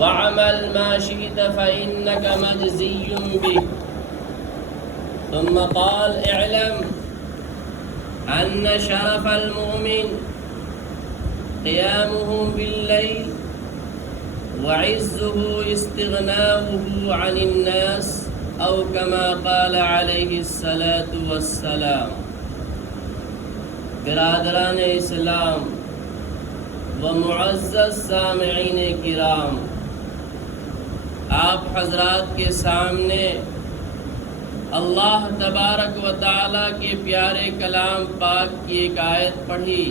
واعمل ما شئت فإنك مجزي به. ثم قال اعلم أن شرف المؤمن قيامه بالليل وعزه استغناؤه عن الناس أو كما قال عليه الصلاة والسلام. برادران اسلام و معزز سامعین کرام، آپ حضرات کے سامنے اللہ تبارک و تعالیٰ کے پیارے کلام پاک کی ایک آیت پڑھی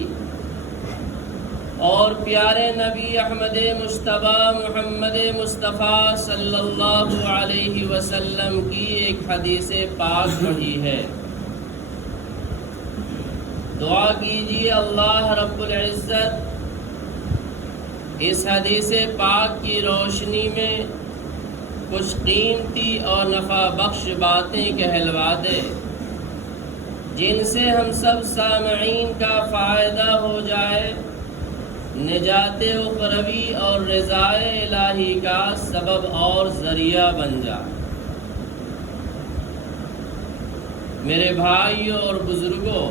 اور پیارے نبی احمد مجتبیٰ محمد مصطفیٰ صلی اللہ علیہ وسلم کی ایک حدیث پاک پڑھی ہے. دعا کیجیے اللہ رب العزت اس حدیث پاک کی روشنی میں کچھ قیمتی اور نفع بخش باتیں کہلوا دے جن سے ہم سب سامعین کا فائدہ ہو جائے، نجات اخروی اور رضائے الہی کا سبب اور ذریعہ بن جائے. میرے بھائیوں اور بزرگوں،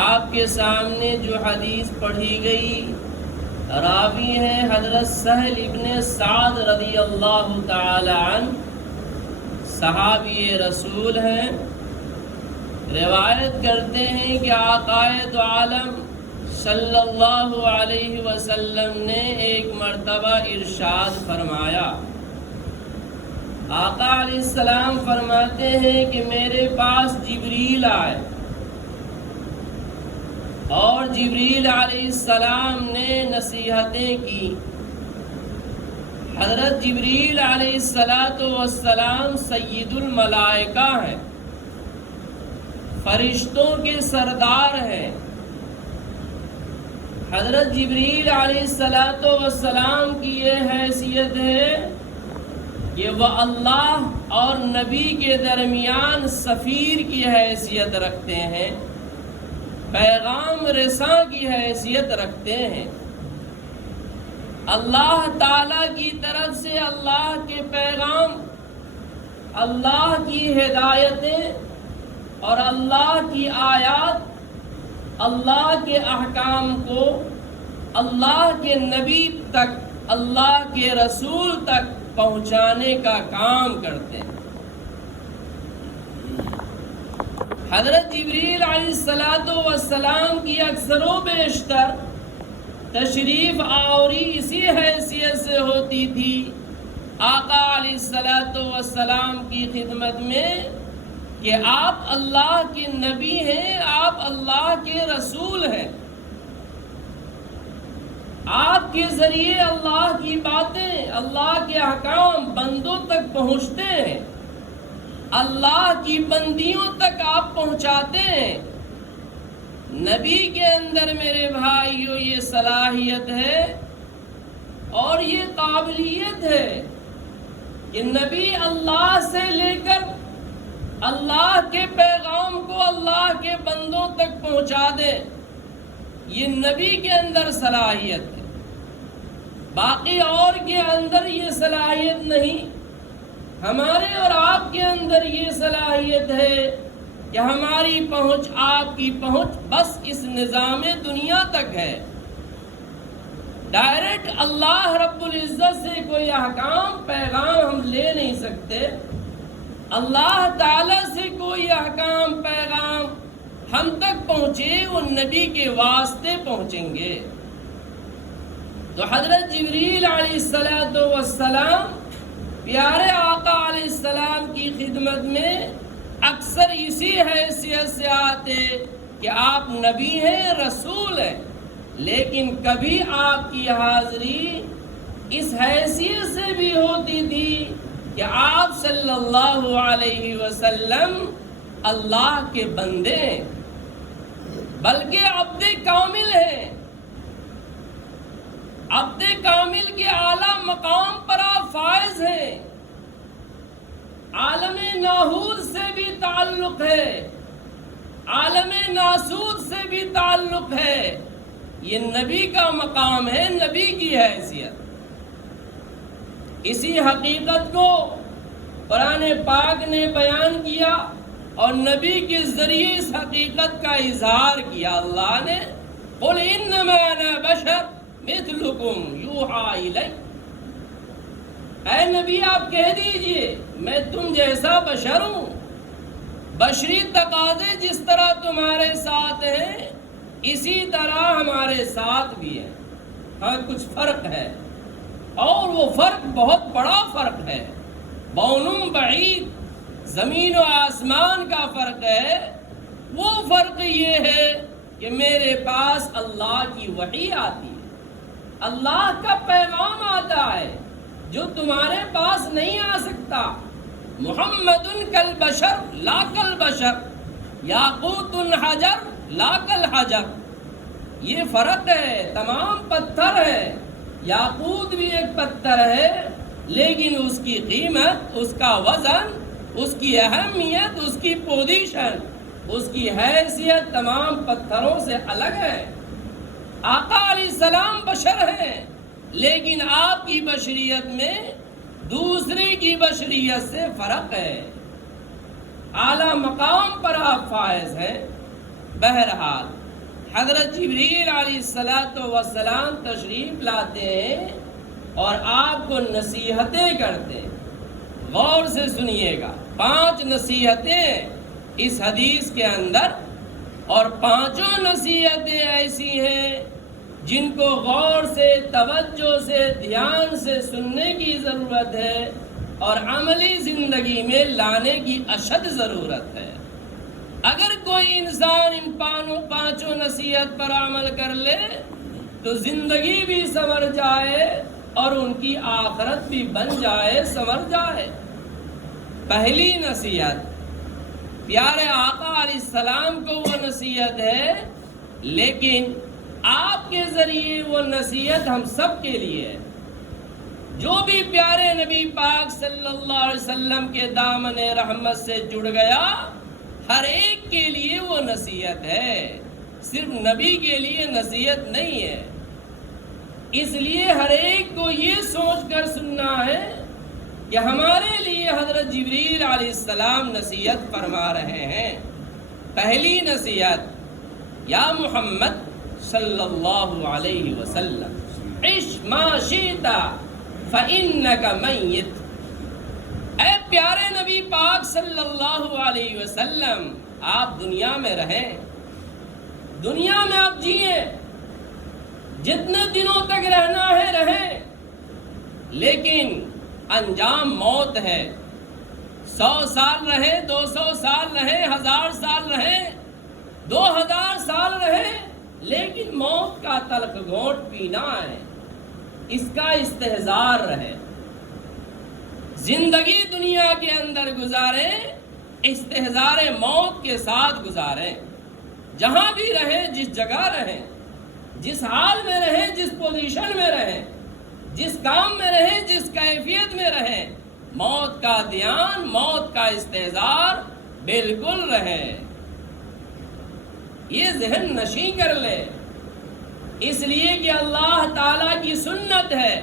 آپ کے سامنے جو حدیث پڑھی گئی راوی ہیں حضرت سہل ابن سعد رضی اللہ تعالی عنہ، صحابی رسول ہیں. روایت کرتے ہیں کہ آقائے دو عالم صلی اللہ علیہ وسلم نے ایک مرتبہ ارشاد فرمایا. آقا علیہ السلام فرماتے ہیں کہ میرے پاس جبریل آئے اور جبریل علیہ السلام نے نصیحتیں کی. حضرت جبریل علیہ السلام سید الملائکہ ہیں، فرشتوں کے سردار ہیں. حضرت جبریل علیہ السلام کی یہ حیثیت ہے کہ وہ اللہ اور نبی کے درمیان سفیر کی حیثیت رکھتے ہیں، پیغام رساں کی حیثیت رکھتے ہیں. اللہ تعالی کی طرف سے اللہ کے پیغام، اللہ کی ہدایتیں اور اللہ کی آیات، اللہ کے احکام کو اللہ کے نبی تک، اللہ کے رسول تک پہنچانے کا کام کرتے ہیں. حضرت جبریل علیہ السلام کی اکثر و بیشتر تشریف آوری اسی حیثیت سے ہوتی تھی آقا علیہ السلام کی خدمت میں کہ آپ اللہ کے نبی ہیں، آپ اللہ کے رسول ہیں. آپ کے ذریعے اللہ کی باتیں، اللہ کے احکام بندوں تک پہنچتے ہیں، اللہ کی بندیوں تک آپ پہنچاتے ہیں. نبی کے اندر میرے بھائیو یہ صلاحیت ہے اور یہ قابلیت ہے کہ نبی اللہ سے لے کر اللہ کے پیغام کو اللہ کے بندوں تک پہنچا دے. یہ نبی کے اندر صلاحیت ہے، باقی اور کے اندر یہ صلاحیت نہیں. ہمارے اور آپ کے اندر یہ صلاحیت ہے کہ ہماری پہنچ، آپ کی پہنچ بس اس نظام دنیا تک ہے. ڈائریکٹ اللہ رب العزت سے کوئی احکام پیغام ہم لے نہیں سکتے. اللہ تعالی سے کوئی احکام پیغام ہم تک پہنچے وہ نبی کے واسطے پہنچیں گے. تو حضرت جبریل علیہ السلام پیارے آقا علیہ السلام کی خدمت میں اکثر اسی حیثیت سے آتے کہ آپ نبی ہیں، رسول ہیں، لیکن کبھی آپ کی حاضری اس حیثیت سے بھی ہوتی تھی کہ آپ صلی اللہ علیہ وسلم اللہ کے بندے ہیں، بلکہ عبد کامل ہیں. عبد کامل کے اعلیٰ مقام پر آپ فائز ہیں. عالم ناہور سے بھی تعلق ہے، عالم ناسور سے بھی تعلق ہے. یہ نبی کا مقام ہے، نبی کی حیثیت. اسی حقیقت کو قرآن پاک نے بیان کیا اور نبی کے ذریعے اس حقیقت کا اظہار کیا۔ اللہ نے قل انما انا بشر مثلکم یوحی الی، اے نبی آپ کہہ دیجئے میں تم جیسا بشر ہوں، بشری تقاضے جس طرح تمہارے ساتھ ہیں اسی طرح ہمارے ساتھ بھی ہیں، ہاں کچھ فرق ہے، اور وہ فرق بہت بڑا فرق ہے، بون بعید، زمین و آسمان کا فرق ہے۔ وہ فرق یہ ہے کہ میرے پاس اللہ کی وحی آتی ہے، اللہ کا پیغام آتا ہے جو تمہارے پاس نہیں آ سکتا۔ محمد کالبشر لا کالبشر، یاقوت حجر لا کالحجر، یہ فرق ہے۔ تمام پتھر ہے، یاقوت بھی ایک پتھر ہے، لیکن اس کی قیمت، اس کا وزن، اس کی اہمیت، اس کی پوزیشن، اس کی حیثیت تمام پتھروں سے الگ ہے۔ آقا علیہ السلام بشر ہیں، لیکن آپ کی بشریت میں دوسرے کی بشریت سے فرق ہے، اعلیٰ مقام پر آپ فائز ہیں۔ بہرحال حضرت جبریل علیہ السلام تشریف لاتے ہیں اور آپ کو نصیحتیں کرتے ہیں۔ غور سے سنیے گا، 5 نصیحتیں اس حدیث کے اندر، اور 5 نصیحتیں ایسی ہیں جن کو غور سے، توجہ سے، دھیان سے سننے کی ضرورت ہے اور عملی زندگی میں لانے کی اشد ضرورت ہے۔ اگر کوئی انسان ان 5 نصیحت پر عمل کر لے تو زندگی بھی سنور جائے اور ان کی آخرت بھی بن جائے، سنور جائے۔ پہلی نصیحت، پیارے آقا علیہ السلام کو وہ نصیحت ہے، لیکن آپ کے ذریعے وہ نصیحت ہم سب کے لیے ہے۔ جو بھی پیارے نبی پاک صلی اللہ علیہ وسلم کے دامن رحمت سے جڑ گیا، ہر ایک کے لیے وہ نصیحت ہے، صرف نبی کے لیے نصیحت نہیں ہے۔ اس لیے ہر ایک کو یہ سوچ کر سننا ہے کہ ہمارے لیے حضرت جبریل علیہ السلام نصیحت فرما رہے ہیں۔ پہلی نصیحت، یا محمد صلی اللہ علیہ وسلم عش ما شئت فإنک میت، اے پیارے نبی پاک صلی اللہ علیہ وسلم آپ دنیا میں رہیں، دنیا میں آپ جئیں، جتنے دنوں تک رہنا ہے رہیں، لیکن انجام موت ہے۔ 100 سال رہیں، 200 سال رہیں، 1000 سال رہیں، 2000 سال رہیں، لیکن موت کا تلخ گھونٹ پینا ہے، اس کا استحضار رہے۔ زندگی دنیا کے اندر گزاریں، استحضار موت کے ساتھ گزاریں۔ جہاں بھی رہیں، جس جگہ رہیں، جس حال میں رہیں، جس پوزیشن میں رہیں، جس کام میں رہیں، جس کیفیت میں رہیں، موت کا دھیان، موت کا استحضار بالکل رہے۔ یہ ذہن نشیں کر لے، اس لیے کہ اللہ تعالیٰ کی سنت ہے،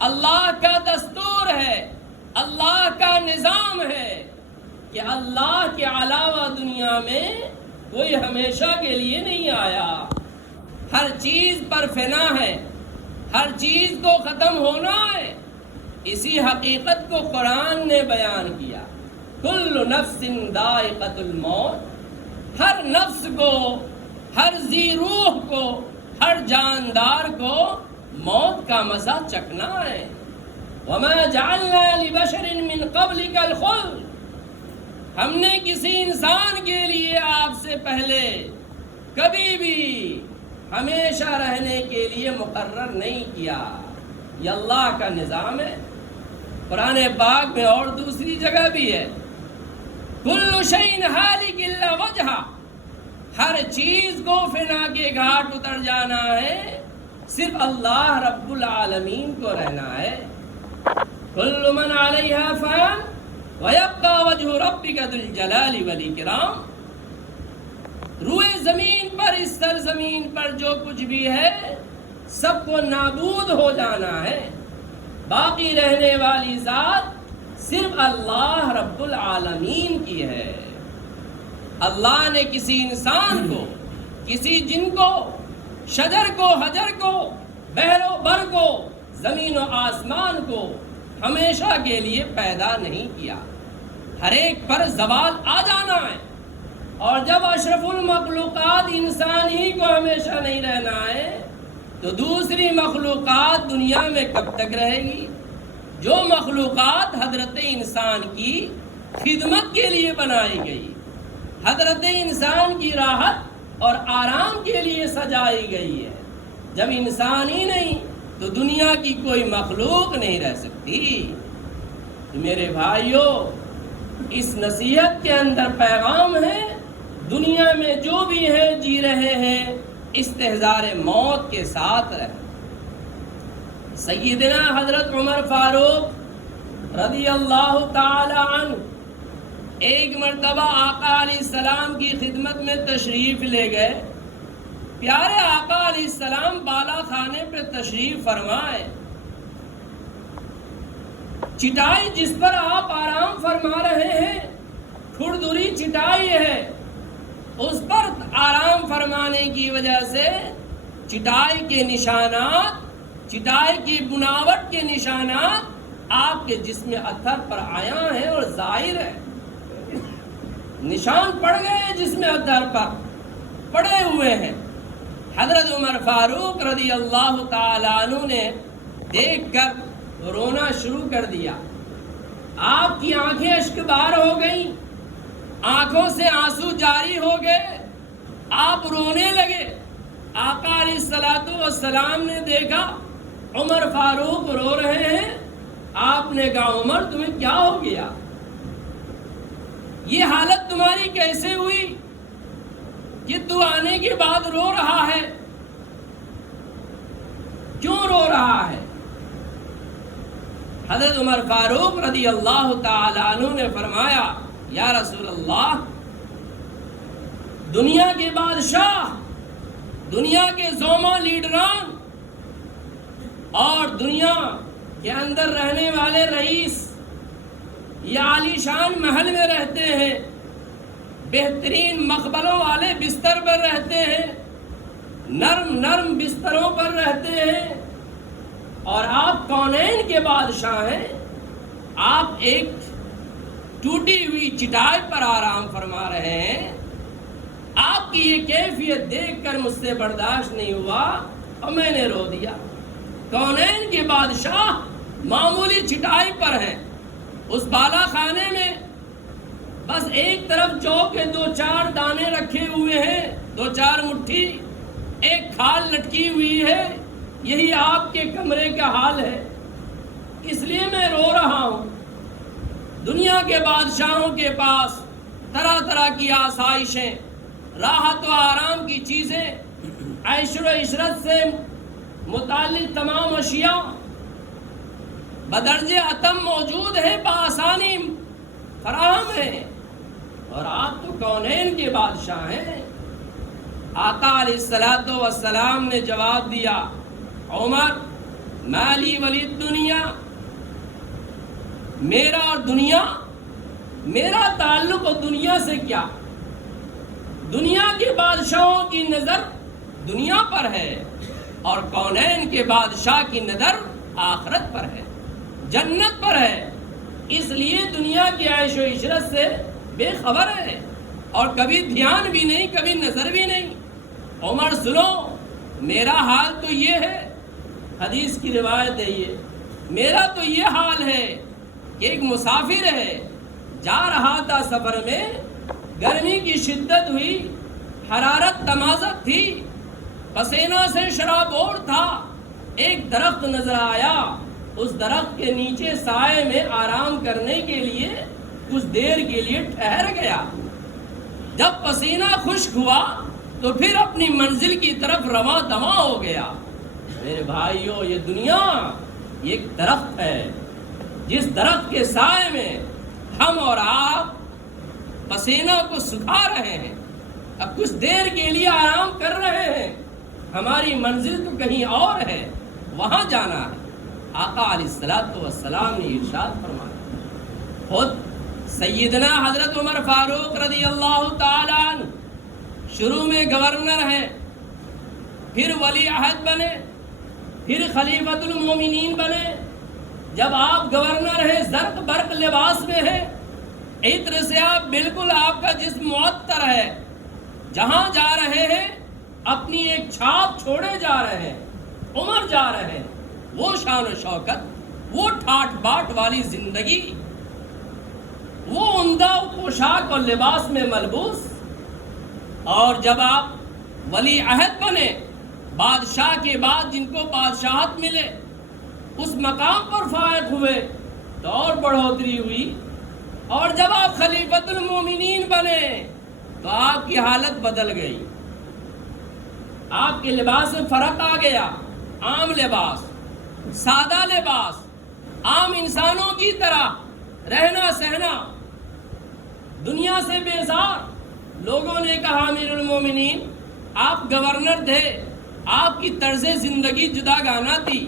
اللہ کا دستور ہے، اللہ کا نظام ہے کہ اللہ کے علاوہ دنیا میں کوئی ہمیشہ کے لیے نہیں آیا۔ ہر چیز پر فنا ہے، ہر چیز کو ختم ہونا ہے۔ اسی حقیقت کو قرآن نے بیان کیا، کل نفس ذائقۃ الموت، ہر نفس کو، ہر ذی روح کو، ہر جاندار کو موت کا مزہ چکھنا ہے۔ وَمَا جَعَلْنَا لِبَشَرٍ مِّن قَبْلِكَ الْخُلْدَ، ہم نے کسی انسان کے لیے آپ سے پہلے کبھی بھی ہمیشہ رہنے کے لیے مقرر نہیں کیا۔ یہ اللہ کا نظام ہے۔ قرآن پاک میں اور دوسری جگہ بھی ہے، کل شیء ہالک الا وجہہ، ہر چیز کو فنا کے گھاٹ اتر جانا ہے، صرف اللہ رب العالمین کو رہنا ہے۔ کل من علیہا فان ویبقى وجہ ربک ذو الجلال والاکرام، روئے زمین پر، اس سرزمین پر جو کچھ بھی ہے سب کو نابود ہو جانا ہے، باقی رہنے والی ذات صرف اللہ رب العالمین کی ہے۔ اللہ نے کسی انسان کو، کسی جن کو، شجر کو، حجر کو، بحر و بر کو، زمین و آسمان کو ہمیشہ کے لیے پیدا نہیں کیا۔ ہر ایک پر زوال آ جانا ہے، اور جب اشرف المخلوقات انسان ہی کو ہمیشہ نہیں رہنا ہے تو دوسری مخلوقات دنیا میں کب تک رہے گی؟ جو مخلوقات حضرت انسان کی خدمت کے لیے بنائی گئی، حضرت انسان کی راحت اور آرام کے لیے سجائی گئی ہے، جب انسان ہی نہیں تو دنیا کی کوئی مخلوق نہیں رہ سکتی۔ میرے بھائیوں، اس نصیحت کے اندر پیغام ہے، دنیا میں جو بھی ہیں جی رہے ہیں استحضار موت کے ساتھ رہیں۔ سیدنا حضرت عمر فاروق رضی اللہ تعالی عنہ ایک مرتبہ آقا علیہ السلام کی خدمت میں تشریف لے گئے۔ پیارے آقا علیہ السلام بالا خانے پہ تشریف فرمائے۔ چٹائی جس پر آپ آرام فرما رہے ہیں کھردری چٹائی ہے، اس پر آرام فرمانے کی وجہ سے چٹائی کے نشانات، چٹائی کی بناوٹ کے نشانات آپ کے جسم اثر پر آیا ہیں اور ظاہر ہے، نشان پڑ گئے، جسم اثر پر پڑے ہوئے ہیں۔ حضرت عمر فاروق رضی اللہ تعالیٰ عنہ نے دیکھ کر رونا شروع کر دیا۔ آپ کی آنکھیں اشکبار ہو گئیں، آنکھوں سے آنسو جاری ہو گئے، آپ رونے لگے۔ آقا علیہ السلام نے دیکھا عمر فاروق رو رہے ہیں، آپ نے کہا عمر تمہیں کیا ہو گیا؟ یہ حالت تمہاری کیسے ہوئی کہ تو آنے کے بعد رو رہا ہے؟ کیوں رو رہا ہے؟ حضرت عمر فاروق رضی اللہ تعالی عنہ نے فرمایا یا رسول اللہ، دنیا کے بادشاہ، دنیا کے زعما لیڈران اور دنیا کے اندر رہنے والے رئیس یہ عالی شان محل میں رہتے ہیں، بہترین مقبروں والے بستر پر رہتے ہیں، نرم نرم بستروں پر رہتے ہیں، اور آپ کونین کے بادشاہ ہیں، آپ ایک ٹوٹی ہوئی چٹائی پر آرام فرما رہے ہیں۔ آپ کی یہ کیفیت دیکھ کر مجھ سے برداشت نہیں ہوا اور میں نے رو دیا۔ کونین کے بادشاہ معمولی چٹائی پر ہیں، اس بالا خانے میں بس ایک طرف جو کے 2-4 دانے رکھے ہوئے ہیں، 2-4 مٹھی، ایک کھال لٹکی ہوئی ہے، یہی آپ کے کمرے کا حال ہے۔ اس لیے میں رو رہا ہوں۔ دنیا کے بادشاہوں کے پاس طرح طرح کی آسائشیں، راحت و آرام کی چیزیں، عیش و عشرت سے متعلق تمام اشیاء بدرجہ اتم موجود ہیں، بآسانی فراہم ہیں، اور آپ تو کونین کے بادشاہ ہیں۔ آقا علیہ السلام نے جواب دیا عمر مالی ولی دنیا، میرا اور دنیا، میرا تعلق اور دنیا سے کیا؟ دنیا کے بادشاہوں کی نظر دنیا پر ہے اور کونین کے بادشاہ کی نظر آخرت پر ہے، جنت پر ہے، اس لیے دنیا کی عیش و عشرت سے بے خبر ہے اور کبھی دھیان بھی نہیں، کبھی نظر بھی نہیں۔ عمر سنو، میرا حال تو یہ ہے، حدیث کی روایت ہے یہ، میرا تو یہ حال ہے کہ ایک مسافر ہے، جا رہا تھا سفر میں، گرمی کی شدت ہوئی، حرارت تمازت تھی، پسینہ سے شرابور تھا، ایک درخت نظر آیا، اس درخت کے نیچے سائے میں آرام کرنے کے لیے کچھ دیر کے لیے ٹھہر گیا۔ جب پسینہ خشک ہوا تو پھر اپنی منزل کی طرف رواں دواں ہو گیا۔ میرے بھائیوں، یہ دنیا یہ ایک درخت ہے، جس درخت کے سائے میں ہم اور آپ پسینہ کو سکھا رہے ہیں، اب کچھ دیر کے لیے آرام کر رہے ہیں، ہماری منزل تو کہیں اور ہے، وہاں جانا ہے۔ آقا علیہ الصلوۃ والسلام نے ارشاد فرمایا. خود سیدنا حضرت عمر فاروق رضی اللہ تعالی عنہ شروع میں گورنر ہیں، پھر ولی عہد بنے، پھر خلیفۃ المومنین بنے. جب آپ گورنر ہیں، زرق برق لباس میں ہیں، عطر سے آپ بالکل، آپ کا جسم معطر ہے، جہاں جا رہے ہیں اپنی ایک چھاپ چھوڑے جا رہے ہیں. عمر جا رہے ہیں، وہ شان و شوکت، وہ ٹھاٹ باٹ والی زندگی، وہ عمدہ پوشاک اور لباس میں ملبوس. اور جب آپ ولی عہد بنے، بادشاہ کے بعد جن کو بادشاہت ملے، اس مقام پر فائق ہوئے تو اور بڑھوتری ہوئی. اور جب آپ خلیفۃ المومنین بنے تو آپ کی حالت بدل گئی، آپ کے لباس میں فرق آ گیا. عام لباس، سادہ لباس، عام انسانوں کی طرح رہنا سہنا، دنیا سے بیزار. لوگوں نے کہا امیر المومنین آپ گورنر تھے، آپ کی طرز زندگی جدا گانا تھی،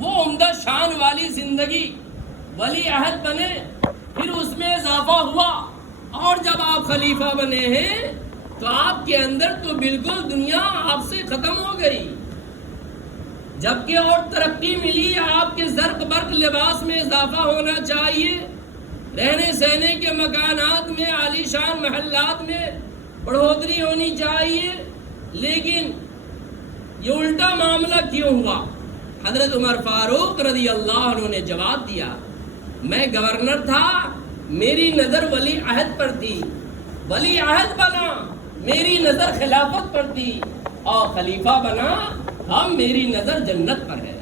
وہ عمدہ شان والی زندگی. ولی عہد بنے، پھر اس میں اضافہ ہوا، اور جب آپ خلیفہ بنے ہیں تو آپ کے اندر تو بالکل دنیا آپ سے ختم ہو گئی. جبکہ اور ترقی ملی، آپ کے زرق برق لباس میں اضافہ ہونا چاہیے، رہنے سہنے کے مکانات میں، عالی شان محلات میں بڑھوتری ہونی چاہیے. لیکن یہ الٹا معاملہ کیوں ہوا؟ حضرت عمر فاروق رضی اللہ عنہ نے جواب دیا، میں گورنر تھا، میری نظر ولی عہد پر تھی، ولی عہد بنا، میری نظر خلافت پر تھی، اور خلیفہ بنا، اب میری نظر جنت پر ہے،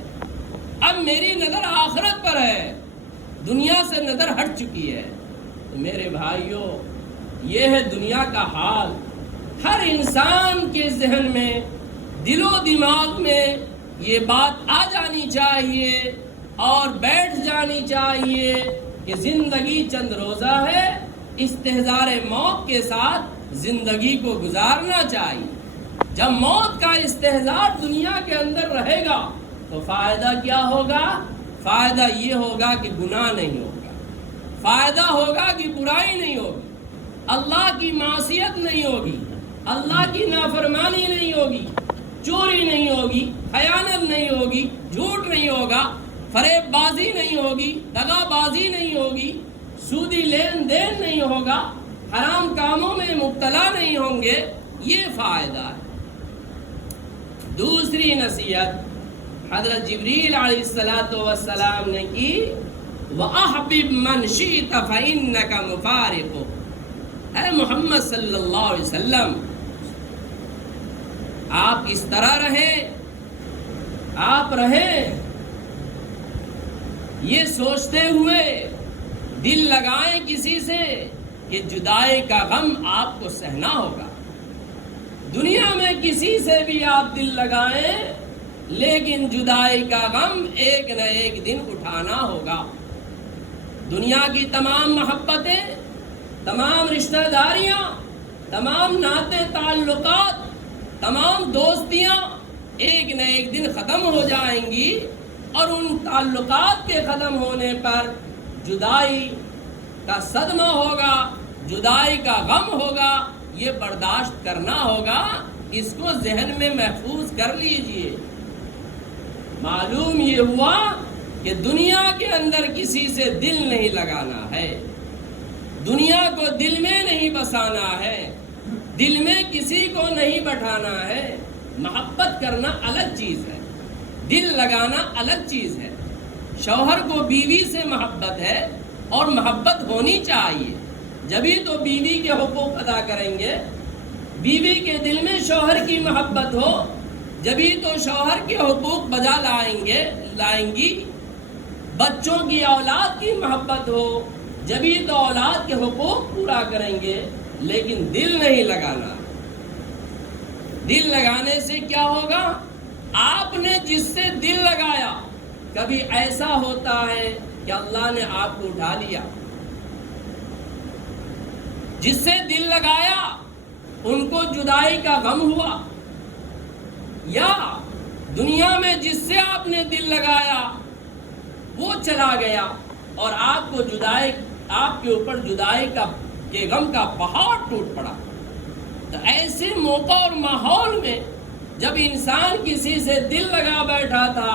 اب میری نظر آخرت پر ہے، دنیا سے نظر ہٹ چکی ہے. تو میرے بھائیوں، یہ ہے دنیا کا حال. ہر انسان کے ذہن میں، دل و دماغ میں یہ بات آ جانی چاہیے اور بیٹھ جانی چاہیے کہ زندگی چند روزہ ہے، استحضار موت کے ساتھ زندگی کو گزارنا چاہیے. جب موت کا استحضار دنیا کے اندر رہے گا تو فائدہ کیا ہوگا؟ فائدہ یہ ہوگا کہ گناہ نہیں ہوگا، فائدہ ہوگا کہ برائی نہیں ہوگی، اللہ کی معصیت نہیں ہوگی، اللہ کی نافرمانی نہیں ہوگی، چوری نہیں ہوگی، خیانت نہیں ہوگی، جھوٹ نہیں ہوگا، فریب بازی نہیں ہوگی، دغا بازی نہیں ہوگی، سودی لین دین نہیں ہوگا، حرام کاموں میں مبتلا نہیں ہوں گے. یہ فائدہ ہے. دوسری نصیحت حضرت جبریل علیہ السلام نے کی، وَأَحْبِبْ مَنْ شِئْتَ فَإِنَّكَ مُفَارِقُ. اے محمد صلی اللہ علیہ وسلم، آپ اس طرح رہیں، آپ رہیں یہ سوچتے ہوئے، دل لگائیں کسی سے کہ جدائی کا غم آپ کو سہنا ہوگا. دنیا میں کسی سے بھی آپ دل لگائیں، لیکن جدائی کا غم ایک نہ ایک دن اٹھانا ہوگا. دنیا کی تمام محبتیں، تمام رشتہ داریاں، تمام ناطے تعلقات، تمام دوستیاں ایک نہ ایک دن ختم ہو جائیں گی، اور ان تعلقات کے ختم ہونے پر جدائی کا صدمہ ہوگا، جدائی کا غم ہوگا. یہ برداشت کرنا ہوگا، اس کو ذہن میں محفوظ کر لیجئے. معلوم یہ ہوا کہ دنیا کے اندر کسی سے دل نہیں لگانا ہے، دنیا کو دل میں نہیں بسانا ہے، دل میں کسی کو نہیں بٹھانا ہے. محبت کرنا الگ چیز ہے، دل لگانا الگ چیز ہے. شوہر کو بیوی سے محبت ہے اور محبت ہونی چاہیے، جبھی تو بیوی کے حقوق ادا کریں گے. بیوی کے دل میں شوہر کی محبت ہو جبھی تو شوہر کے حقوق بجا لائیں گی. بچوں کی اولاد کی محبت ہو جبھی تو اولاد کے حقوق پورا کریں گے. لیکن دل نہیں لگانا. دل لگانے سے کیا ہوگا؟ آپ نے جس سے دل لگایا، کبھی ایسا ہوتا ہے کہ اللہ نے آپ کو اٹھا لیا. جس سے دل لگایا ان کو جدائی کا غم ہوا، یا دنیا میں جس سے آپ نے دل لگایا وہ چلا گیا اور آپ کو جدائی، آپ کے اوپر جدائی کا کے غم کا پہاڑ ٹوٹ پڑا. تو ایسے موقع اور ماحول میں جب انسان کسی سے دل لگا بیٹھا تھا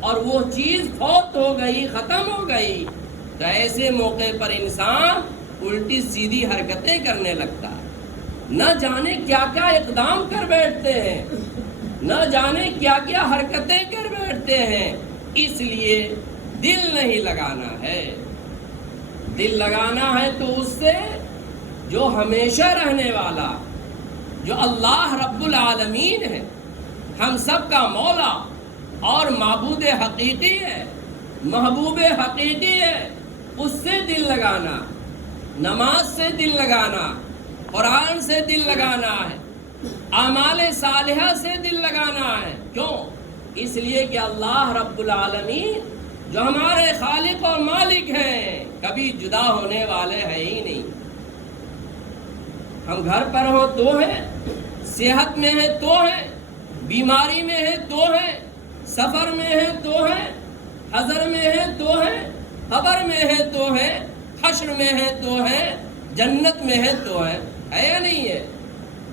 اور وہ چیز فوت ہو گئی، ختم ہو گئی، تو ایسے موقع پر انسان الٹی سیدھی حرکتیں کرنے لگتا ہے. نہ جانے کیا کیا اقدام کر بیٹھتے ہیں، نہ جانے کیا کیا حرکتیں کر بیٹھتے ہیں. اس لیے دل نہیں لگانا ہے. دل لگانا ہے تو اس سے جو ہمیشہ رہنے والا، جو اللہ رب العالمین ہے، ہم سب کا مولا اور معبود حقیقی ہے، محبوب حقیقی ہے، اس سے دل لگانا. نماز سے دل لگانا، قرآن سے دل لگانا ہے، اعمال صالحہ سے دل لگانا ہے. کیوں؟ اس لیے کہ اللہ رب العالمین جو ہمارے خالق اور مالک ہیں کبھی جدا ہونے والے ہیں ہی نہیں. ہم گھر پر ہو تو ہیں، صحت میں ہے تو ہیں، بیماری میں ہے تو ہیں، سفر میں ہے تو ہیں، حضر میں ہے تو ہیں، قبر میں ہے تو ہیں، حشر میں ہے تو ہیں، جنت میں ہے تو ہے یا نہیں ہے؟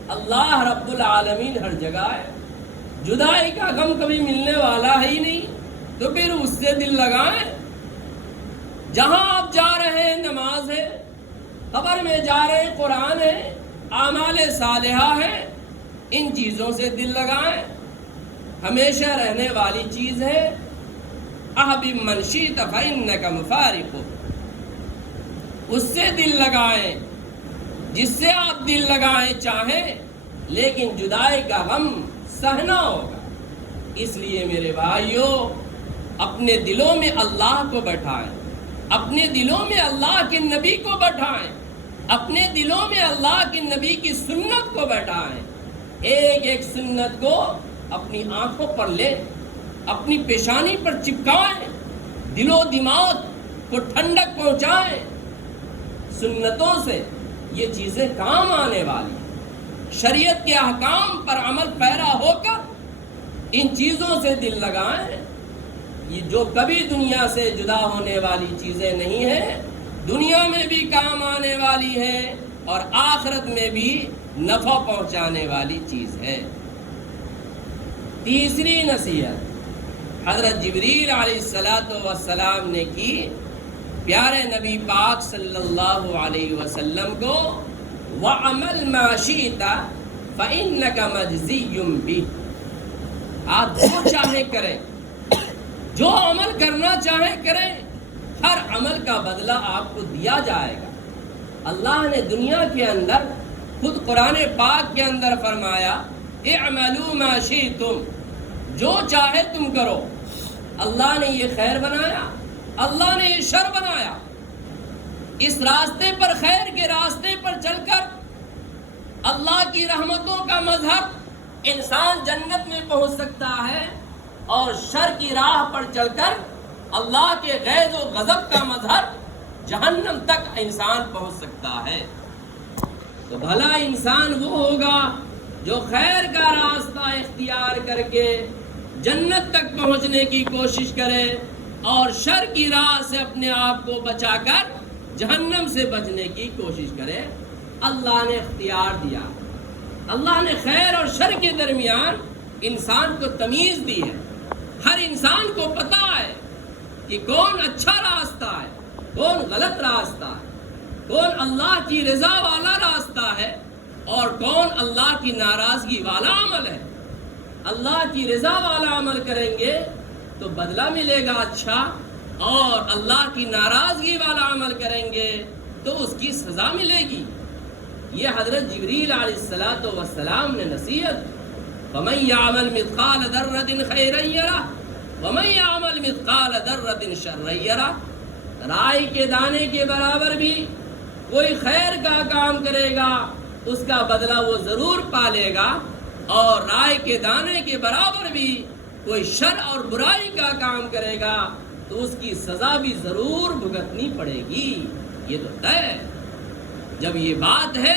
اللہ رب العالمین ہر جگہ ہے. جدائی کا غم کبھی ملنے والا ہے ہی نہیں، تو پھر اس سے دل لگائیں. جہاں آپ جا رہے ہیں نماز ہے، قبر میں جا رہے ہیں قرآن ہے، اعمال صالحہ ہے، ان چیزوں سے دل لگائیں. ہمیشہ رہنے والی چیز ہے. احبب من شئت فإنک مفارق، اس سے دل لگائیں جس سے آپ دل لگائیں چاہیں، لیکن جدائی کا غم سہنا ہوگا. اس لیے میرے بھائیوں، اپنے دلوں میں اللہ کو بٹھائیں، اپنے دلوں میں اللہ کے نبی کو بٹھائیں، اپنے دلوں میں اللہ کے نبی کی سنت کو بٹھائیں. ایک ایک سنت کو اپنی آنکھوں پر لیں، اپنی پیشانی پر چپکائیں، دل و دماغ کو ٹھنڈک پہنچائیں. سنتوں سے یہ چیزیں کام آنے والی ہیں. شریعت کے احکام پر عمل پیرا ہو کر ان چیزوں سے دل لگائیں. یہ جو کبھی دنیا سے جدا ہونے والی چیزیں نہیں ہیں، دنیا میں بھی کام آنے والی ہے اور آخرت میں بھی نفع پہنچانے والی چیز ہے. تیسری نصیحت حضرت جبریل علیہ السلام نے کی پیارے نبی پاک صلی اللہ علیہ وسلم کو، وَعَمَلْ مَا شِئْتَ فَإِنَّكَ مَجْزِيٌّ بِهِ. آپ جو چاہیں کریں، جو عمل کرنا چاہیں کریں، ہر عمل کا بدلہ آپ کو دیا جائے گا. اللہ نے دنیا کے اندر خود قرآن پاک کے اندر فرمایا، اعملوا ما شئتم، جو چاہے تم کرو. اللہ نے یہ خیر بنایا، اللہ نے یہ شر بنایا. اس راستے پر، خیر کے راستے پر چل کر اللہ کی رحمتوں کا مظہر انسان جنت میں پہنچ سکتا ہے، اور شر کی راہ پر چل کر اللہ کے غیظ و غضب کا مظہر جہنم تک انسان پہنچ سکتا ہے. تو بھلا انسان وہ ہوگا جو خیر کا راستہ اختیار کر کے جنت تک پہنچنے کی کوشش کرے اور شر کی راہ سے اپنے آپ کو بچا کر جہنم سے بچنے کی کوشش کرے. اللہ نے اختیار دیا، اللہ نے خیر اور شر کے درمیان انسان کو تمیز دی ہے. ہر انسان کو پتا ہے کہ کون اچھا راستہ ہے، کون غلط راستہ ہے، کون اللہ کی رضا والا راستہ ہے اور کون اللہ کی ناراضگی والا عمل ہے. اللہ کی رضا والا عمل کریں گے تو بدلہ ملے گا اچھا، اور اللہ کی ناراضگی والا عمل کریں گے تو اس کی سزا ملے گی. یہ حضرت جبریل علیہ السلام نے نصیحت، وَمَن يَعْمَلْ مِثْقَالَ ذَرَّةٍ خَيْرًا يَرَهُ وَمَن يَعْمَلْ مِثْقَالَ ذَرَّةٍ شَرًّا يَرَهُ. رائی کے دانے کے برابر بھی کوئی خیر کا کام کرے گا اس کا بدلہ وہ ضرور پالے گا، اور رائے کے دانے کے برابر بھی کوئی شر اور برائی کا کام کرے گا تو اس کی سزا بھی ضرور بھگتنی پڑے گی. یہ تو طے ہے. جب یہ بات ہے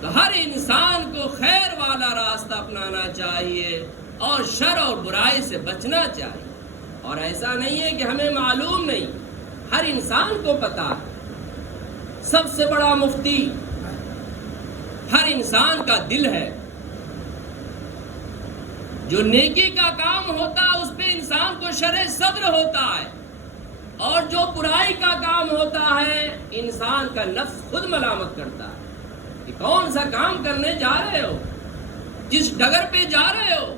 تو ہر انسان کو خیر والا راستہ اپنانا چاہیے اور شر اور برائی سے بچنا چاہیے. اور ایسا نہیں ہے کہ ہمیں معلوم نہیں، ہر انسان کو پتا ہے۔ سب سے بڑا مفتی ہر انسان کا دل ہے۔ جو نیکی کا کام ہوتا ہے اس پہ انسان کو شرح صدر ہوتا ہے، اور جو برائی کا کام ہوتا ہے انسان کا نفس خود ملامت کرتا ہے کہ کون سا کام کرنے جا رہے ہو، جس ڈگر پہ جا رہے ہو،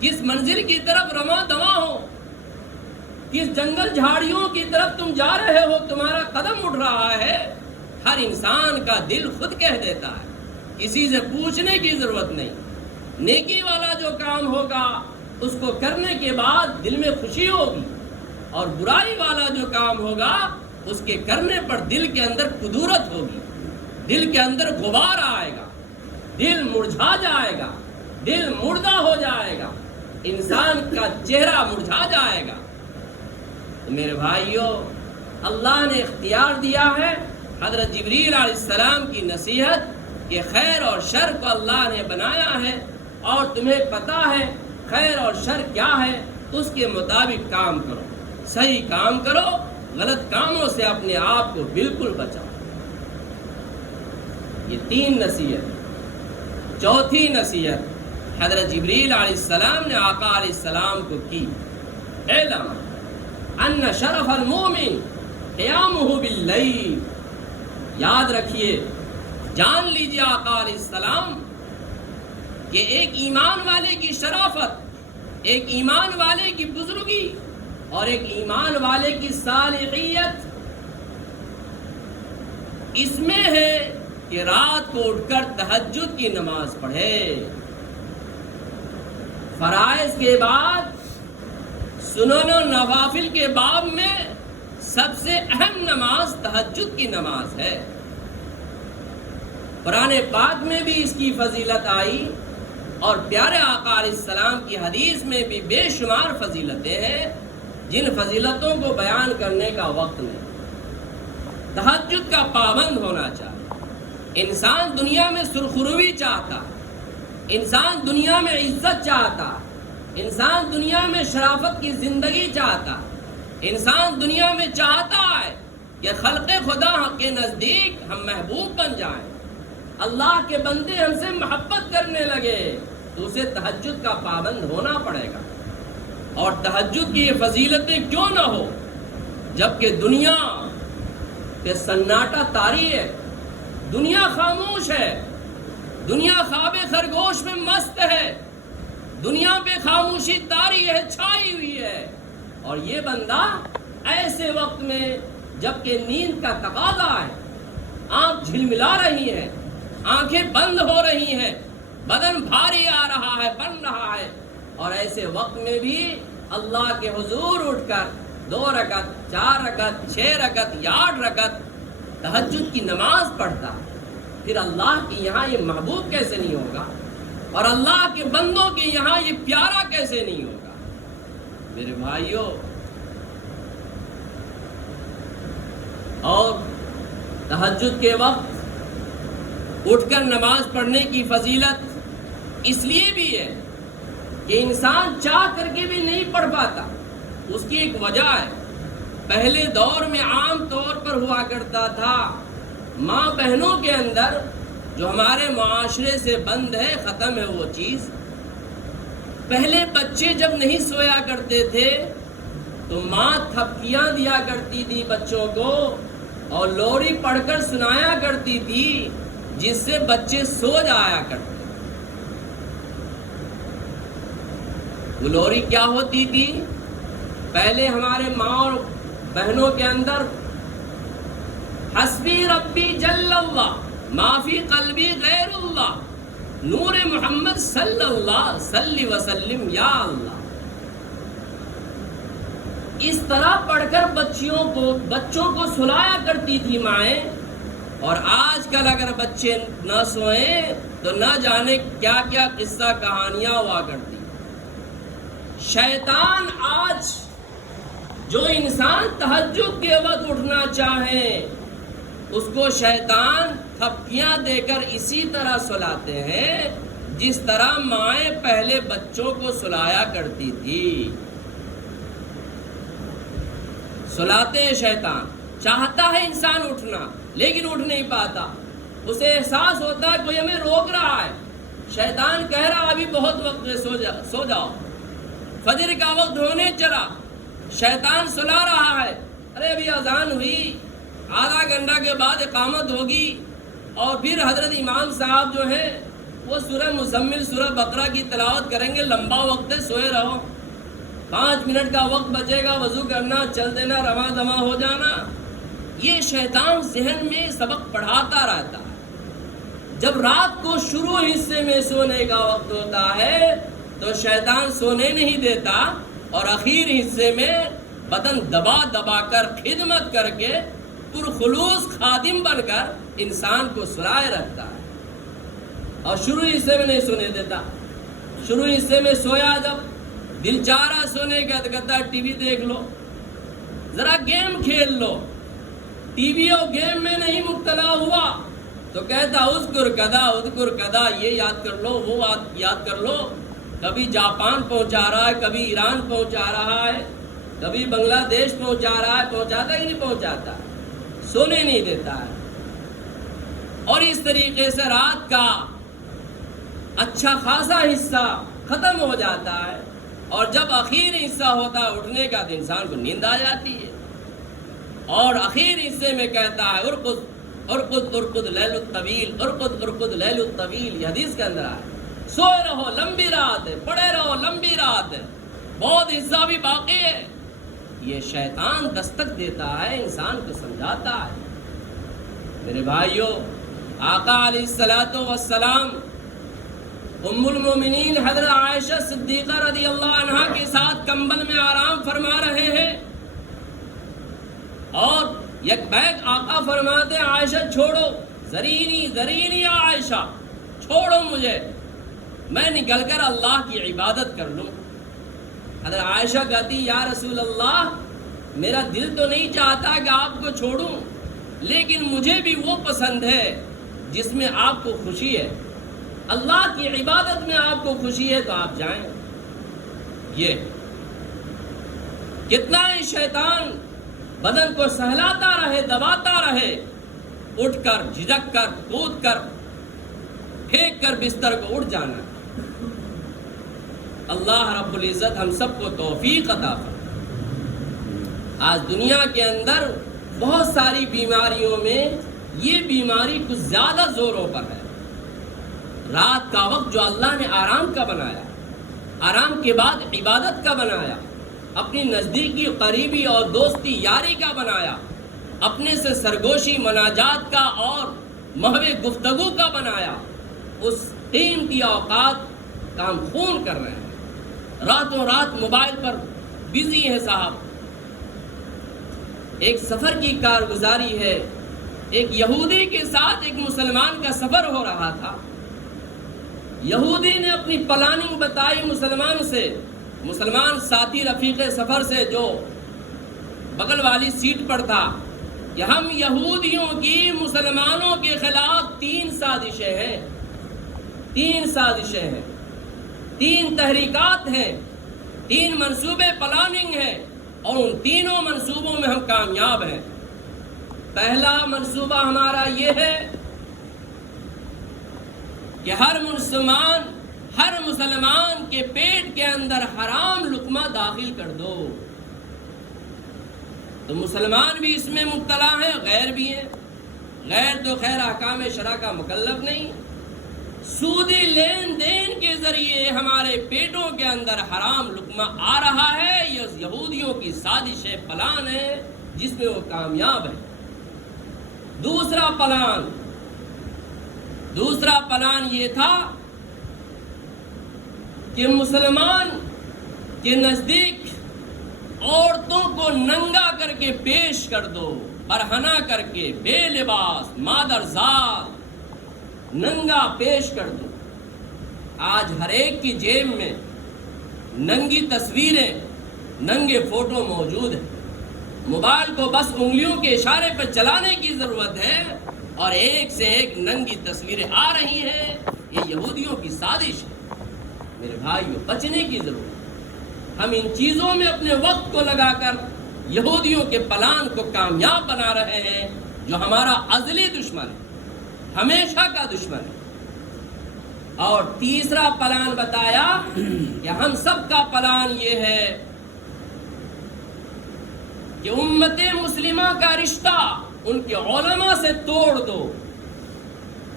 کس منزل کی طرف رواں دواں ہو، کس جنگل جھاڑیوں کی طرف تم جا رہے ہو، تمہارا قدم اٹھ رہا ہے۔ ہر انسان کا دل خود کہہ دیتا ہے، کسی سے پوچھنے کی ضرورت نہیں۔ نیکی والا جو کام ہوگا اس کو کرنے کے بعد دل میں خوشی ہوگی، اور برائی والا جو کام ہوگا اس کے کرنے پر دل کے اندر کدورت ہوگی، دل کے اندر غبار آئے گا، دل مرجھا جائے گا، دل مردہ ہو جائے گا، انسان کا چہرہ مرجھا جائے گا۔ تو میرے بھائیوں، اللہ نے اختیار دیا ہے حضرت جبریل علیہ السلام کی نصیحت کہ خیر اور شر کو اللہ نے بنایا ہے، اور تمہیں پتا ہے خیر اور شر کیا ہے، اس کے مطابق کام کرو، صحیح کام کرو، غلط کاموں سے اپنے آپ کو بالکل بچاؤ۔ یہ 3 نصیحت۔ چوتھی نصیحت حضرت جبریل علیہ السلام نے آقا علیہ السلام کو کی، اعلم ان شرف المومن قیامہ باللیل۔ یاد رکھیے، جان لیجیے آقا علیہ السلام کہ ایک ایمان والے کی شرافت، ایک ایمان والے کی بزرگی، اور ایک ایمان والے کی صالحیت اس میں ہے کہ رات کو اٹھ کر تہجد کی نماز پڑھے۔ فرائض کے بعد سنن و نوافل کے باب میں سب سے اہم نماز تہجد کی نماز ہے۔ قرآن پاک میں بھی اس کی فضیلت آئی، اور پیارے آقا علیہ السلام کی حدیث میں بھی بے شمار فضیلتیں ہیں، جن فضیلتوں کو بیان کرنے کا وقت نہیں۔ تہجد کا پابند ہونا چاہیے۔ انسان دنیا میں سرخروی چاہتا، انسان دنیا میں عزت چاہتا، انسان دنیا میں شرافت کی زندگی چاہتا، انسان دنیا میں چاہتا ہے کہ خلق خدا کے نزدیک ہم محبوب بن جائیں، اللہ کے بندے ہم سے محبت کرنے لگے، تو اسے تہجد کا پابند ہونا پڑے گا۔ اور تہجد کی یہ فضیلتیں کیوں نہ ہو جبکہ دنیا پہ سناٹا طاری ہے، دنیا خاموش ہے، دنیا خواب خرگوش میں مست ہے، دنیا پہ خاموشی طاری ہے، چھائی ہوئی ہے، اور یہ بندہ ایسے وقت میں جبکہ نیند کا تقاضا ہے، آنکھ جھلملا رہی ہے، آنکھیں بند ہو رہی ہیں، بدن بھاری آ رہا ہے، بن رہا ہے، اور ایسے وقت میں بھی اللہ کے حضور اٹھ کر 2 رکعت 4 رکعت 6 رکعت یا 8 رکعت تہجد کی نماز پڑھتا، پھر اللہ کے یہاں یہ محبوب کیسے نہیں ہوگا، اور اللہ کے بندوں کے یہاں یہ پیارا کیسے نہیں ہوگا۔ میرے بھائیوں، اور تہجد کے وقت اٹھ کر نماز پڑھنے کی فضیلت اس لیے بھی ہے کہ انسان چاہ کر کے بھی نہیں پڑھ پاتا، اس کی ایک وجہ ہے۔ پہلے دور میں عام طور پر ہوا کرتا تھا، ماں بہنوں کے اندر جو ہمارے معاشرے سے بند ہے، ختم ہے وہ چیز۔ پہلے بچے جب نہیں سویا کرتے تھے تو ماں تھپکیاں دیا کرتی تھی بچوں کو، اور لوری پڑھ کر سنایا کرتی تھی، جس سے بچے سو جایا کرتے۔ وہ لوری کیا ہوتی تھی؟ پہلے ہمارے ماں اور بہنوں کے اندر حسبی ربی جل اللہ ما فی قلبی غیر اللہ نور محمد صلی اللہ صلی وسلم یا اللہ، اس طرح پڑھ کر بچوں کو سلایا کرتی تھی مائیں۔ اور آج کل اگر بچے نہ سوئیں تو نہ جانے کیا کیا قصہ کہانیاں ہوا کرتی۔ شیطان آج جو انسان تہجد کے وقت اٹھنا چاہے اس کو شیطان تھپکیاں دے کر اسی طرح سلاتے ہیں جس طرح مائیں پہلے بچوں کو سلایا کرتی تھی۔ سلاتے ہیں شیطان. چاہتا ہے انسان اٹھنا لیکن اٹھ نہیں پاتا. اسے احساس ہوتا ہے کوئی ہمیں روک رہا ہے. شیطان کہہ رہا ابھی بہت وقت ہے، سو جاؤ. فجر کا وقت ہونے چلا، شیطان سلا رہا ہے. ارے ابھی اذان ہوئی، آدھا گھنٹہ کے بعد اقامت ہوگی اور پھر حضرت امام صاحب جو ہیں وہ سورہ مزمل سورہ بقرہ کی تلاوت کریں گے. لمبا وقت ہے، سوئے رہو. 5 منٹ کا وقت بچے گا، وضو کرنا، چل دینا، رواں دواں ہو جانا. یہ شیطان ذہن میں سبق پڑھاتا رہتا ہے. جب رات کو شروع حصے میں سونے کا وقت ہوتا ہے تو شیطان سونے نہیں دیتا اور اخیر حصے میں بدن دبا دبا کر خدمت کر کے پرخلوص خادم بن کر انسان کو سلائے رکھتا ہے اور شروع حصے میں نہیں سونے دیتا. شروع حصے میں سویا، جب دل چاہ رہا سونے کا تو کہتا ہے ٹی وی دیکھ لو، ذرا گیم کھیل لو. ٹی وی اور گیم میں نہیں مبتلا ہوا تو کہتا اذکر کدا، یہ یاد کر لو، وہ یاد کر لو. کبھی جاپان پہنچا رہا ہے، کبھی ایران پہنچا رہا ہے، کبھی بنگلہ دیش پہنچا رہا ہے. پہنچاتا ہی نہیں پہنچاتا، سونے نہیں دیتا ہے. اور اس طریقے سے رات کا اچھا خاصا حصہ ختم ہو جاتا ہے اور جب اخیر حصہ ہوتا ہے اٹھنے کا تو انسان کو نیند آ جاتی ہے. اور اخیر حصے میں کہتا ہے ارقد لیل الطویل، ارقد لیل الطویل. یہ حدیث کے اندر آئے سوئے رہو، لمبی رات ہے، پڑے رہو، لمبی رات ہے، بہت حصہ بھی باقی ہے. یہ شیطان دستک دیتا ہے، انسان کو سمجھاتا ہے. میرے بھائیوں، آقا علیہ الصلوۃ والسلام ام المومنین حضرت عائشہ صدیقہ رضی اللہ عنہا کے ساتھ کمبل میں آرام فرما رہے ہیں اور یک بیگ آقا فرماتے ہیں عائشہ چھوڑو، ذرینی عائشہ چھوڑو مجھے، میں نکل کر اللہ کی عبادت کر لوں. حضرت عائشہ کہتی یا رسول اللہ، میرا دل تو نہیں چاہتا کہ آپ کو چھوڑوں، لیکن مجھے بھی وہ پسند ہے جس میں آپ کو خوشی ہے. اللہ کی عبادت میں آپ کو خوشی ہے تو آپ جائیں. یہ کتنا ہی شیطان بدن کو سہلاتا رہے، دباتا رہے، اٹھ کر، جھجک کر، کود کر، پھینک کر بستر کو اٹھ جانا. اللہ رب العزت ہم سب کو توفیق عطا فرمائے. آج دنیا کے اندر بہت ساری بیماریوں میں یہ بیماری کچھ زیادہ زوروں پر ہے. رات کا وقت جو اللہ نے آرام کا بنایا، آرام کے بعد عبادت کا بنایا، اپنی نزدیکی، قریبی اور دوستی یاری کا بنایا، اپنے سے سرگوشی، مناجات کا اور محو گفتگو کا بنایا، اس قیمتی اوقات کا ہم خون کر رہے ہیں. راتوں رات موبائل پر بزی ہے صاحب. ایک سفر کی کارگزاری ہے. ایک یہودی کے ساتھ ایک مسلمان کا سفر ہو رہا تھا. یہودی نے اپنی پلاننگ بتائی مسلمان سے، مسلمان ساتھی رفیق سفر سے جو بغل والی سیٹ پر تھا، کہ ہم یہودیوں کی مسلمانوں کے خلاف 3 سازشیں ہیں، 3 سازشیں ہیں، 3 تحریکات ہیں، 3 منصوبے پلاننگ ہیں اور ان تینوں منصوبوں میں ہم کامیاب ہیں. پہلا منصوبہ ہمارا یہ ہے کہ ہر مسلمان کے پیٹ کے اندر حرام لقمہ داخل کر دو. تو مسلمان بھی اس میں مبتلا ہیں، غیر بھی ہیں. غیر تو خیر احکام شرع کا مکلف نہیں. سودی لین دین کے ذریعے ہمارے پیٹوں کے اندر حرام لقمہ آ رہا ہے. یہ یہودیوں کی سازش ہے، پلان ہے جس میں وہ کامیاب ہے. دوسرا پلان یہ تھا کہ مسلمان کے نزدیک عورتوں کو ننگا کر کے پیش کر دو، برہنہ کر کے، بے لباس، مادرزاد ننگا پیش کر دو. آج ہر ایک کی جیب میں ننگی تصویریں، ننگے فوٹو موجود ہیں. موبائل کو بس انگلیوں کے اشارے پر چلانے کی ضرورت ہے اور ایک سے ایک ننگی تصویریں آ رہی ہیں. یہ یہودیوں کی سازش ہے. میرے بھائیو، بچنے کی ضرورت ہے. ہم ان چیزوں میں اپنے وقت کو لگا کر یہودیوں کے پلان کو کامیاب بنا رہے ہیں، جو ہمارا ازلی دشمن ہے، ہمیشہ کا دشمن ہے۔ اور تیسرا پلان بتایا کہ ہم سب کا پلان یہ ہے کہ امت مسلمہ کا رشتہ ان کے علماء سے توڑ دو۔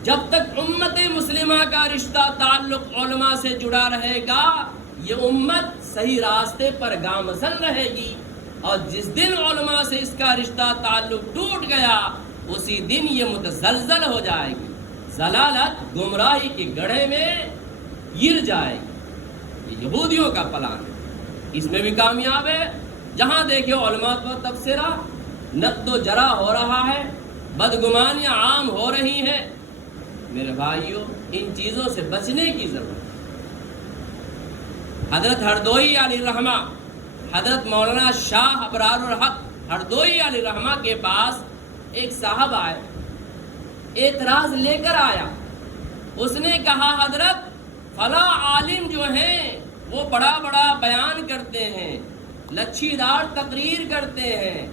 جب تک امت مسلمہ کا رشتہ تعلق علماء سے جڑا رہے گا، یہ امت صحیح راستے پر گامزن رہے گی، اور جس دن علماء سے اس کا رشتہ تعلق ٹوٹ گیا، اسی دن یہ متزلزل ہو جائے گی، ضلالت گمراہی کے گڑھے میں گر جائے گی۔ یہ یہودیوں کا پلان ہے، اس میں بھی کامیاب ہے۔ جہاں دیکھو علماء پر تبصرہ، نقد و جرح ہو رہا ہے، بدگمانیاں عام ہو رہی ہیں۔ میرے بھائیوں، ان چیزوں سے بچنے کی ضرورت ہے۔ حضرت ہردوئی علیہ الرحمہ، حضرت مولانا شاہ ابرار الحق ہردوئی علیہ الرحمہ کے پاس ایک صاحب آئے، اعتراض لے کر آیا۔ اس نے کہا حضرت فلاں عالم جو ہیں وہ بڑا بڑا بیان کرتے ہیں، لچھی دار تقریر کرتے ہیں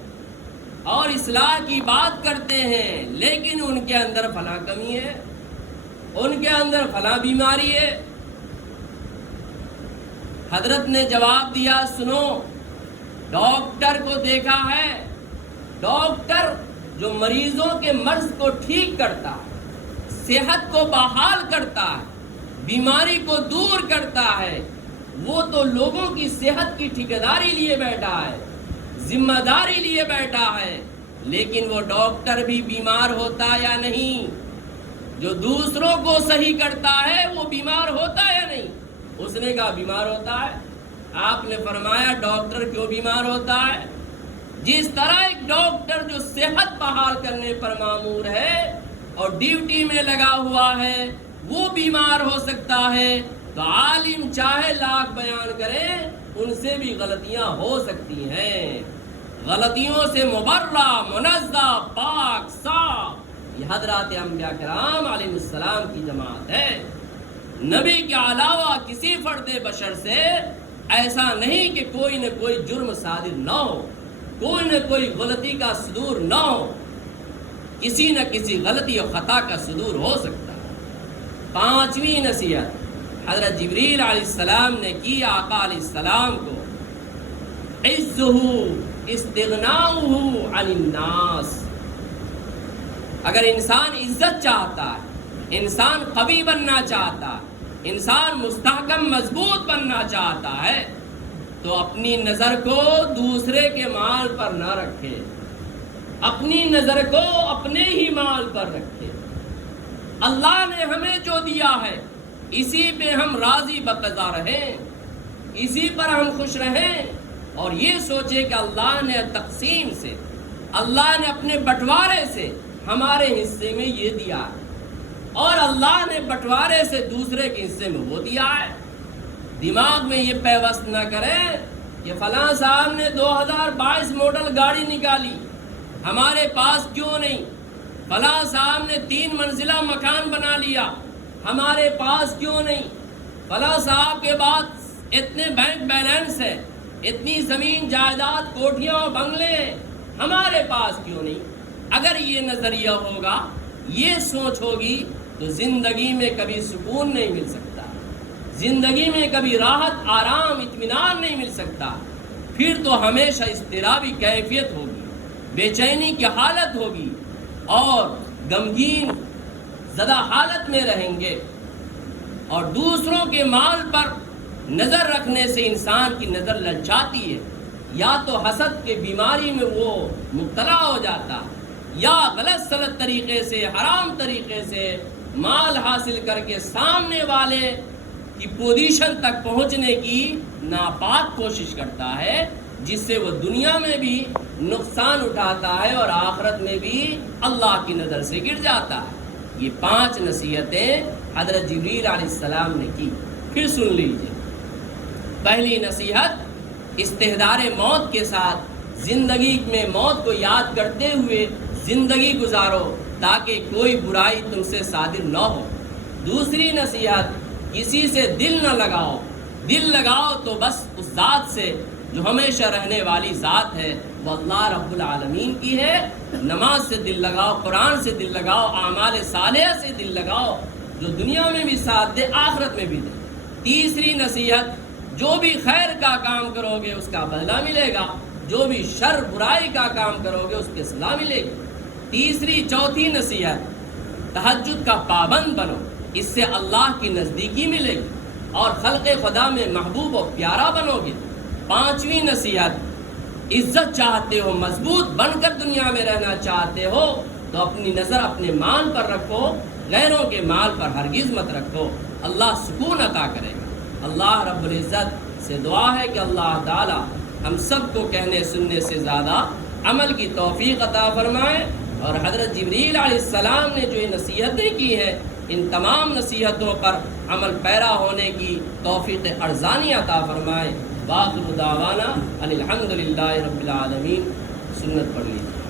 اور اصلاح کی بات کرتے ہیں، لیکن ان کے اندر فلاں کمی ہے، ان کے اندر فلاں بیماری ہے۔ حضرت نے جواب دیا، سنو، ڈاکٹر کو دیکھا ہے، ڈاکٹر جو مریضوں کے مرض کو ٹھیک کرتا ہے، صحت کو بحال کرتا ہے، بیماری کو دور کرتا ہے، وہ تو لوگوں کی صحت کی ٹھیکیداری لیے بیٹھا ہے، ذمہ داری لیے بیٹھا ہے، لیکن وہ ڈاکٹر بھی بیمار ہوتا یا نہیں؟ جو دوسروں کو صحیح کرتا ہے وہ بیمار ہوتا یا نہیں؟ اس نے کہا بیمار ہوتا ہے۔ آپ نے فرمایا ڈاکٹر کیوں بیمار ہوتا ہے؟ جس طرح ایک ڈاکٹر جو صحت بحال کرنے پر مامور ہے اور ڈیوٹی میں لگا ہوا ہے وہ بیمار ہو سکتا ہے، تو عالم چاہے لاکھ بیان کرے ان سے بھی غلطیاں ہو سکتی ہیں۔ غلطیوں سے مبرہ، منزہ، پاک، صاف یہ حضرات انبیاء کرام علیہ السلام کی جماعت ہے۔ نبی کے علاوہ کسی فرد بشر سے ایسا نہیں کہ کوئی نہ کوئی جرم صادر نہ ہو، کوئی نہ کوئی غلطی کا صدور نہ ہو، کسی نہ کسی غلطی اور خطا کا صدور ہو سکتا ہے۔ پانچویں نصیحت حضرت جبریل علیہ السلام نے کی آقا علیہ السلام کو، عزہ استغناؤہ عن الناس۔ اگر انسان عزت چاہتا ہے، انسان قوی بننا چاہتا ہے، انسان مستحکم مضبوط بننا چاہتا ہے، تو اپنی نظر کو دوسرے کے مال پر نہ رکھے، اپنی نظر کو اپنے ہی مال پر رکھے۔ اللہ نے ہمیں جو دیا ہے اسی پہ ہم راضی بقضا رہیں، اسی پر ہم خوش رہیں، اور یہ سوچے کہ اللہ نے تقسیم سے، اللہ نے اپنے بٹوارے سے ہمارے حصے میں یہ دیا ہے، اور اللہ نے بٹوارے سے دوسرے کے حصے میں وہ دیا ہے۔ دماغ میں یہ پیوست نہ کریں کہ فلاں صاحب نے 2022 ماڈل گاڑی نکالی، ہمارے پاس کیوں نہیں؟ فلاں صاحب نے 3 منزلہ مکان بنا لیا، ہمارے پاس کیوں نہیں؟ فلاں صاحب کے بعد اتنے بینک بیلنس ہے، اتنی زمین جائیداد، کوٹھیاں اور بنگلے ہیں، ہمارے پاس کیوں نہیں؟ اگر یہ نظریہ ہوگا، یہ سوچ ہوگی، تو زندگی میں کبھی سکون نہیں مل سکتا، زندگی میں کبھی راحت، آرام، اطمینان نہیں مل سکتا، پھر تو ہمیشہ اضطرابی کیفیت ہوگی، بے چینی کی حالت ہوگی، اور غمگین زدہ حالت میں رہیں گے۔ اور دوسروں کے مال پر نظر رکھنے سے انسان کی نظر للچاتی ہے، یا تو حسد کے بیماری میں وہ مبتلا ہو جاتا، یا غلط سلط طریقے سے، حرام طریقے سے مال حاصل کر کے سامنے والے کی پوزیشن تک پہنچنے کی ناپاک کوشش کرتا ہے، جس سے وہ دنیا میں بھی نقصان اٹھاتا ہے اور آخرت میں بھی اللہ کی نظر سے گر جاتا ہے۔ یہ 5 نصیحتیں حضرت جبریل علیہ السلام نے کی۔ پھر سن لیجیے۔ پہلی نصیحت، استحضار موت کے ساتھ زندگی میں موت کو یاد کرتے ہوئے زندگی گزارو تاکہ کوئی برائی تم سے صادر نہ ہو۔ دوسری نصیحت، کسی سے دل نہ لگاؤ، دل لگاؤ تو بس اس ذات سے جو ہمیشہ رہنے والی ذات ہے وہ اللہ رب العالمین کی ہے۔ نماز سے دل لگاؤ، قرآن سے دل لگاؤ، اعمال صالحہ سے دل لگاؤ، جو دنیا میں بھی ساتھ دے آخرت میں بھی دے۔ تیسری نصیحت، جو بھی خیر کا کام کرو گے اس کا بدلہ ملے گا، جو بھی شر برائی کا کام کرو گے اس کی سزا ملے گی۔ چوتھی نصیحت، تہجد کا پابند بنو، اس سے اللہ کی نزدیکی ملے گی اور خلق خدا میں محبوب و پیارا بنو گے۔ پانچویں نصیحت، عزت چاہتے ہو، مضبوط بن کر دنیا میں رہنا چاہتے ہو تو اپنی نظر اپنے مال پر رکھو، غیروں کے مال پر ہرگز مت رکھو، اللہ سکون عطا کرے گا۔ اللہ رب العزت سے دعا ہے کہ اللہ تعالی ہم سب کو کہنے سننے سے زیادہ عمل کی توفیق عطا فرمائے، اور حضرت جبریل علیہ السلام نے جو یہ نصیحتیں کی ہیں ان تمام نصیحتوں پر عمل پیرا ہونے کی توفیق ارزانی عطا فرمائے۔ وآخر دعوانا ان الحمد للہ رب العالمین۔ سنت پڑھ لیجیے۔